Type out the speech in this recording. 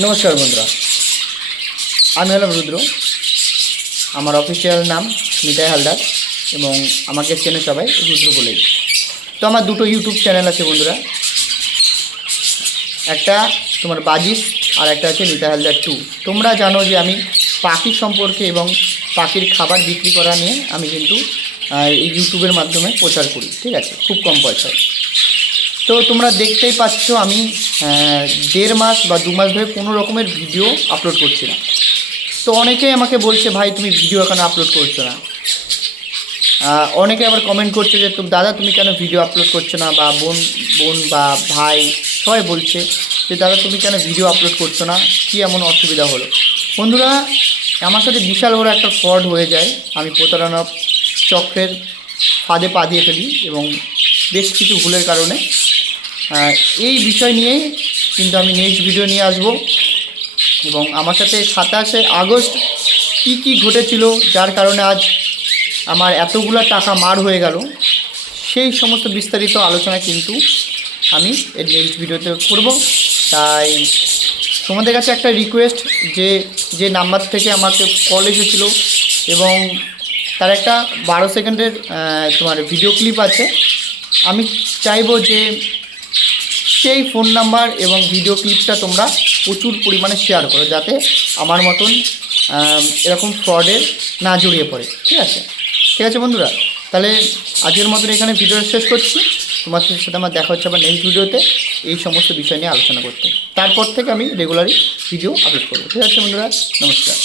নমস্কার বন্ধুরা, আমি হলাম রুদ্র। আমার অফিসিয়াল নাম নিতাই হালদার এবং আমাকে চেনে সবাই রুদ্র বলেই। তো আমার দুটো ইউটিউব চ্যানেল আছে বন্ধুরা, একটা তোমার বাজিস আর একটা আছে নিতাই হালদার 2। তোমরা জানো যে আমি পাখি সম্পর্কে এবং পাখির খাবার বিক্রি করা নিয়ে আমি কিন্তু এই ইউটিউবের মাধ্যমে প্রচার করি, ঠিক আছে, খুব কম পয়সায়। তো তোমরা দেখতেই পাচ্ছ আমি 1.5 মাস বা 2 মাস ধরে কোনো রকমের ভিডিও আপলোড করছি না। তো অনেকেই আমাকে বলছে, ভাই তুমি ভিডিও এখন আপলোড করছো না। অনেকে আবার কমেন্ট করছে যে দাদা তুমি কেন ভিডিও আপলোড করছো না, বা বোন বোন বা ভাই সবাই বলছে যে দাদা তুমি কেন ভিডিও আপলোড করছো না, কী এমন অসুবিধা হলো। বন্ধুরা, আমার সাথে বিশাল বড় একটা ফ্রড হয়ে যায়। আমি প্রতারণা চক্রের ফাঁদে পা দিয়ে ফেলি এবং বেশ কিছু ভুলের কারণে এই বিষয় নিয়েই কিন্তু আমি নেক্সট ভিডিও নিয়ে আসব। এবং আমার সাথে 27শে আগস্ট কী ঘটেছিল যার কারণে আজ আমার এতগুলো টাকা মার হয়ে গেল, সেই সমস্ত বিস্তারিত আলোচনা কিন্তু আমি এর নেক্সট ভিডিওতে করব। তাই তোমাদের কাছে একটা রিকোয়েস্ট, যে নাম্বার থেকে আমাকে কল এসেছিলো এবং তার একটা 12 সেকেন্ডের তোমার ভিডিও ক্লিপ আছে, আমি চাইবো যে সেই ফোন নাম্বার এবং ভিডিও ক্লিপটা তোমরা প্রচুর পরিমাণে শেয়ার করো, যাতে আমার মতন এরকম ফ্রডে না জড়িয়ে পড়ে। ঠিক আছে বন্ধুরা, তাহলে আজকের মতন এখানে ভিডিওটা শেষ করছি। তোমাদের সাথে আমার দেখা হচ্ছে আবার নেক্সট ভিডিওতে এই সমস্ত বিষয় নিয়ে আলোচনা করতে। তারপর থেকে আমি রেগুলারই ভিডিও আপলোড করবো। ঠিক আছে বন্ধুরা, নমস্কার।